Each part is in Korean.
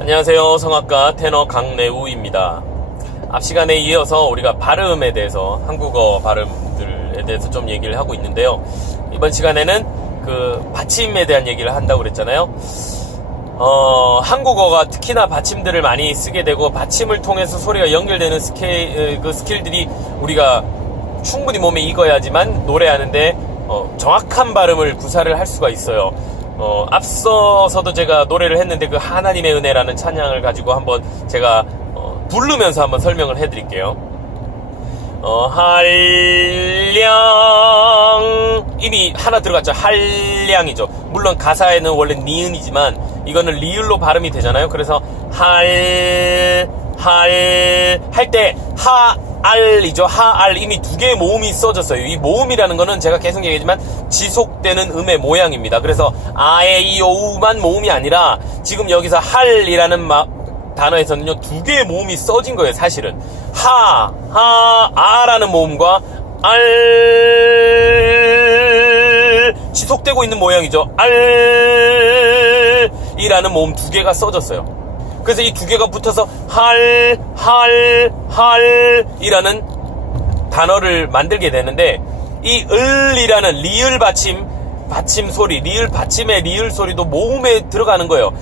안녕하세요. 성악가 테너 강래우입니다. 앞 시간에 이어서 우리가 발음에 대해서, 한국어 발음들에 대해서 좀 얘기를 하고 있는데요. 이번 시간에는 그 받침에 대한 얘기를 한다고 그랬잖아요. 한국어가 특히나 받침들을 많이 쓰게 되고, 받침을 통해서 소리가 연결되는 스킬들이 우리가 충분히 몸에 익어야지만 노래하는데 정확한 발음을 구사를 할 수가 있어요. 앞서서도 제가 노래를 했는데 그 하나님의 은혜라는 찬양을 가지고 한번 제가 부르면서 한번 설명을 해드릴게요. 한량, 이미 하나 들어갔죠. 한량이죠. 물론 가사에는 원래 니은이지만 이거는 리을로 발음이 되잖아요. 그래서 할 때 하알이죠. 하알, 이미 두 개의 모음이 써졌어요. 이 모음이라는 거는 제가 계속 얘기하지만 지속되는 음의 모양입니다. 그래서 아에 이 오우만 모음이 아니라 지금 여기서 할이라는 단어에서는요, 두 개의 모음이 써진 거예요. 사실은 아라는 모음과 알, 지속되고 있는 모양이죠. 알이라는 모음 두 개가 써졌어요. 그래서 이 두 개가 붙어서 할이라는 단어를 만들게 되는데, 이 을이라는 리을 받침 소리, 리을 받침의 리을 소리도 모음에 들어가는 거예요.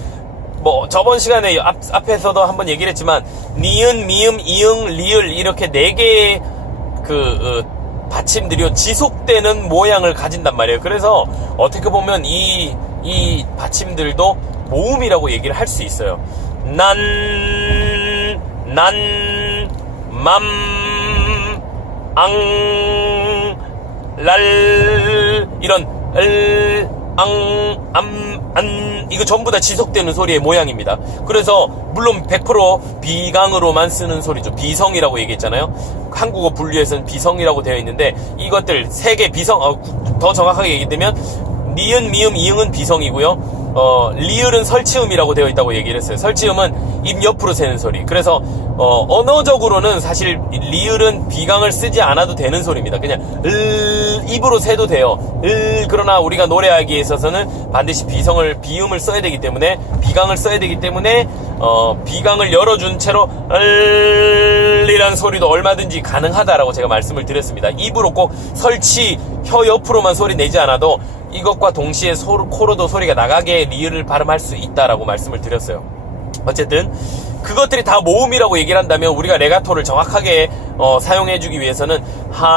저번 시간에 앞에서도 한번 얘기를 했지만, 니은, 미음, 이응, 리을, 이렇게 네 개의 받침들이요, 지속되는 모양을 가진단 말이에요. 그래서 어떻게 보면 이 받침들도 모음이라고 얘기를 할 수 있어요. 난, 맘, 앙, 랄, 이런 을, 앙, 안, 이거 전부 다 지속되는 소리의 모양입니다. 그래서 물론 100% 비강으로만 쓰는 소리죠. 비성이라고 얘기했잖아요. 한국어 분류에서는 비성이라고 되어 있는데, 이것들 세 개 비성, 더 정확하게 얘기하면 니은, 미음, 이응은 비성이고요. 리을은 설치음이라고 되어 있다고 얘기를 했어요. 설치음은 입 옆으로 새는 소리. 그래서 언어적으로는 사실 리을은 비강을 쓰지 않아도 되는 소리입니다. 그냥 입으로 새도 돼요. 그러나 우리가 노래하기에 있어서는 반드시 비음을 써야 되기 때문에, 비강을 써야 되기 때문에 비강을 열어준 채로 이라는 소리도 얼마든지 가능하다라고 제가 말씀을 드렸습니다. 입으로 꼭 설치, 혀 옆으로만 소리 내지 않아도 이것과 동시에 코로도 소리가 나가게 리을을 발음할 수 있다라고 말씀을 드렸어요. 어쨌든 그것들이 다 모음이라고 얘기를 한다면, 우리가 레가토를 정확하게 사용해주기 위해서는 한량,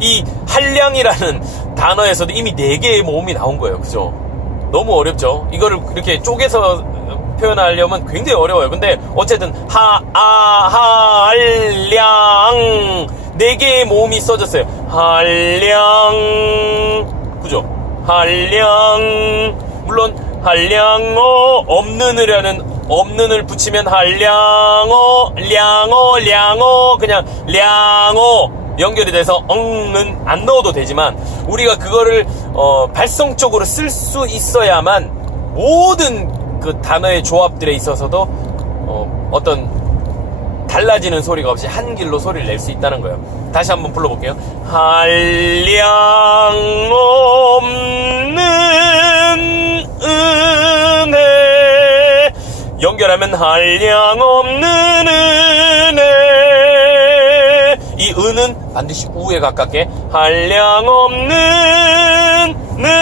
이 한량이라는 단어에서도 이미 4개의 모음이 나온 거예요. 그죠? 너무 어렵죠? 이거를 이렇게 쪼개서 표현하려면 굉장히 어려워요. 근데 어쨌든 한량, 4개의 모음이 써졌어요. 한량, 그죠? 한량, 물론 한량어, 없는을 붙이면 한량어, 량어, 그냥 량어 연결이 돼서 엉은 안 넣어도 되지만, 우리가 그거를 발성적으로 쓸 수 있어야만 모든 그 단어의 조합들에 있어서도 어떤 달라지는 소리가 없이 한 길로 소리를 낼 수 있다는 거예요. 다시 한번 불러볼게요. 한량 없는 은혜, 연결하면 한량 없는 은혜. 이 은은 반드시 우에 가깝게 한량 없는 은혜.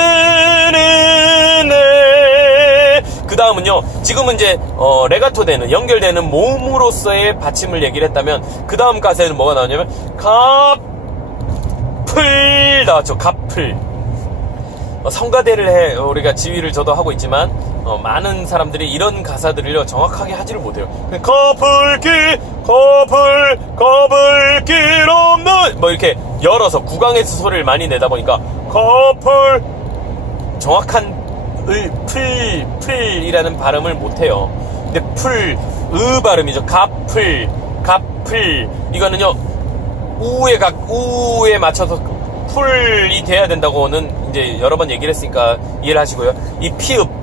그 다음은요, 지금은 이제 레가토 되는, 연결되는 모음으로서의 받침을 얘기를 했다면, 그 다음 가사에는 뭐가 나오냐면 갑풀 나왔죠. 갑풀. 성가대를 우리가 지휘를 저도 하고 있지만, 많은 사람들이 이런 가사들을요 정확하게 하지를 못해요. 거불길 없는, 이렇게 열어서 구강에서 소리를 많이 내다 보니까 거풀, 정확한 풀이라는 발음을 못해요. 근데 으 발음이죠. 갑풀. 이거는요, 우에 맞춰서 풀이 돼야 된다고는 이제 여러 번 얘기를 했으니까 이해를 하시고요. 이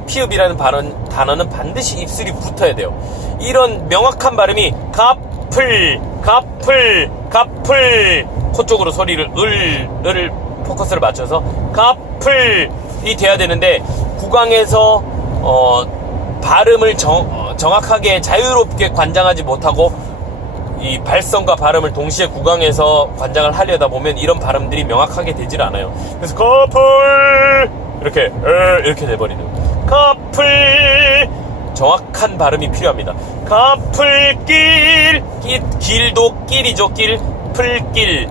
피읍이라는 단어는 반드시 입술이 붙어야 돼요. 이런 명확한 발음이 갑풀, 코 쪽으로 소리를, 포커스를 맞춰서 갑풀, 돼야 되는데 구강에서 발음을 정확하게 자유롭게 관장하지 못하고 이 발성과 발음을 동시에 구강에서 관장을 하려다 보면 이런 발음들이 명확하게 되질 않아요. 그래서 커플 이렇게 돼버리는 커플 정확한 발음이 필요합니다. 커플길 길도 끼리죠. 풀길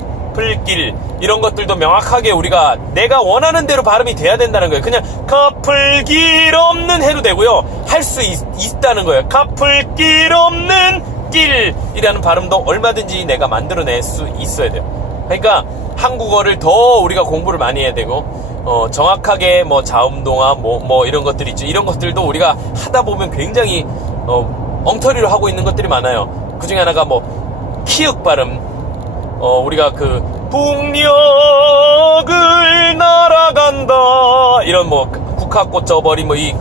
이런 것들도 명확하게 우리가 내가 원하는 대로 발음이 돼야 된다는 거예요. 그냥 커플길 없는 해도 되고요. 할 수 있다는 거예요. 커플길 없는 길이라는 발음도 얼마든지 내가 만들어낼 수 있어야 돼요. 그러니까 한국어를 더 우리가 공부를 많이 해야 되고 정확하게 뭐 자음동화 뭐 이런 것들이 있죠. 이런 것들도 우리가 하다 보면 굉장히 엉터리로 하고 있는 것들이 많아요. 그 중에 하나가 뭐 키읔 발음, 우리가 그 북녘을 날아간다 이런 뭐 국화꽃 저버리 뭐 이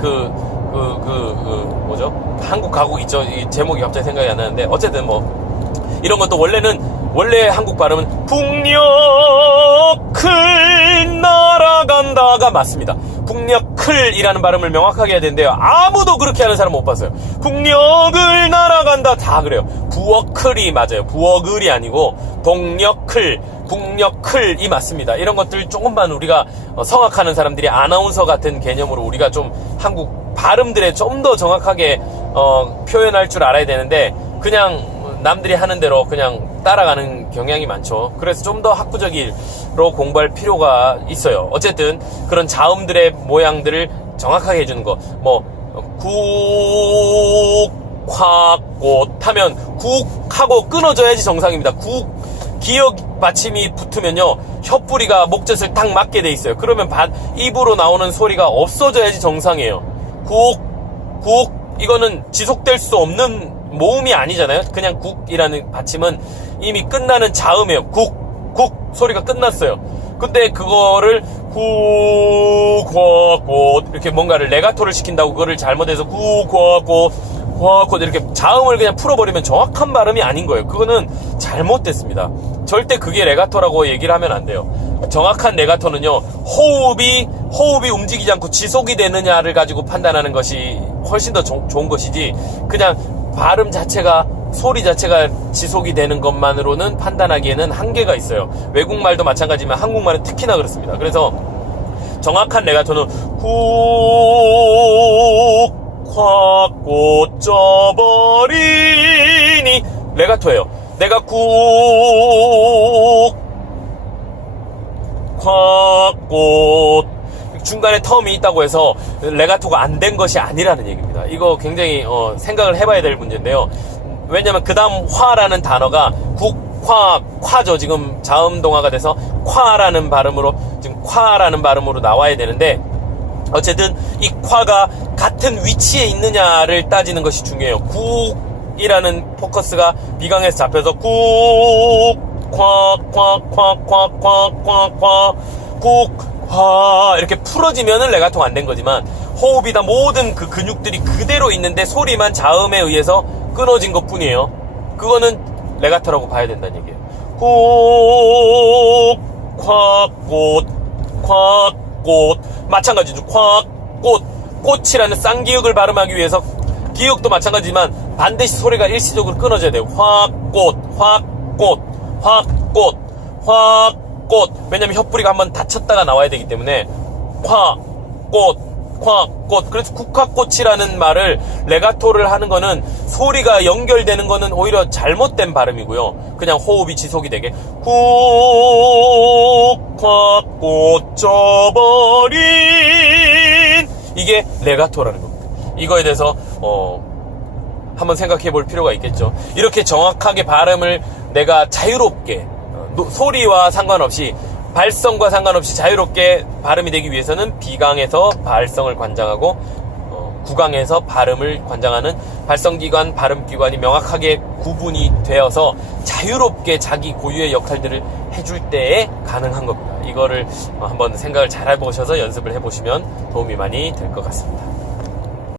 뭐죠? 한국 가곡 있죠. 이 제목이 갑자기 생각이 안 나는데 어쨌든 뭐 이런 것도 원래 한국 발음은 북녘을 날아간다가 맞습니다. 북녘을이라는 발음을 명확하게 해야 되는데요. 아무도 그렇게 하는 사람 못 봤어요. 북녘을 날아간다 다 그래요. 부엌을이 맞아요. 부엌을이 아니고 북녘을이 맞습니다. 이런 것들 조금만 우리가 성악하는 사람들이 아나운서 같은 개념으로 우리가 좀 한국 발음들에 좀 더 정확하게 표현할 줄 알아야 되는데 그냥 남들이 하는 대로 그냥 따라가는 경향이 많죠. 그래서 좀 더 학구적으로 공부할 필요가 있어요. 어쨌든 그런 자음들의 모양들을 정확하게 해주는 거. 뭐 국화꽃 하면 국하고 끊어져야지 정상입니다. 기역 받침이 붙으면요 혀뿌리가 목젖을 딱 맞게 돼 있어요. 그러면 입으로 나오는 소리가 없어져야지 정상이에요. 이거는 지속될 수 없는 모음이 아니잖아요. 그냥 국이라는 받침은 이미 끝나는 자음이에요. 국 소리가 끝났어요. 근데 그거를 국화꽃 이렇게 뭔가를 레가토를 시킨다고 그거를 잘못해서 국화꽃 이렇게 자음을 그냥 풀어버리면 정확한 발음이 아닌 거예요. 그거는 잘못됐습니다. 절대 그게 레가토라고 얘기를 하면 안 돼요. 정확한 레가토는요 호흡이 움직이지 않고 지속이 되느냐를 가지고 판단하는 것이 훨씬 더 좋은 것이지 그냥 발음 자체가 소리 자체가 지속이 되는 것만으로는 판단하기에는 한계가 있어요. 외국말도 마찬가지지만 한국말은 특히나 그렇습니다. 그래서 정확한 레가토는 국화꽃 져버리니 레가토예요. 내가 국화꽃 중간에 텀이 있다고 해서 레가토가 안 된 것이 아니라는 얘기입니다. 이거 굉장히 생각을 해봐야 될 문제인데요. 왜냐면 그 다음 화라는 단어가 콰죠. 지금 자음동화가 돼서 콰라는 발음으로 나와야 되는데 어쨌든 이 콰가 같은 위치에 있느냐를 따지는 것이 중요해요. 국이라는 포커스가 비강에서 잡혀서 과 이렇게 풀어지면은 레가토가 안 된 거지만 호흡이다 모든 그 근육들이 그대로 있는데 소리만 자음에 의해서 끊어진 것 뿐이에요. 그거는 레가토라고 봐야 된다는 얘기예요. 콱꽃 마찬가지죠. 꽃이라는 쌍기역을 발음하기 위해서 기역도 마찬가지지만 반드시 소리가 일시적으로 끊어져야 돼요. 화꽃 왜냐면 혀뿌리가 한번 닫혔다가 나와야 되기 때문에 화꽃 그래서 국화꽃이라는 말을 레가토를 하는 거는 소리가 연결되는 거는 오히려 잘못된 발음이고요. 그냥 호흡이 지속이 되게 국화꽃 져버린 이게 레가토라는 겁니다. 이거에 대해서 한번 생각해 볼 필요가 있겠죠. 이렇게 정확하게 발음을 내가 자유롭게 소리와 상관없이 발성과 상관없이 자유롭게 발음이 되기 위해서는 비강에서 발성을 관장하고 구강에서 발음을 관장하는 발성기관, 발음기관이 명확하게 구분이 되어서 자유롭게 자기 고유의 역할들을 해줄 때에 가능한 겁니다. 이거를 한번 생각을 잘 해보셔서 연습을 해보시면 도움이 많이 될 것 같습니다.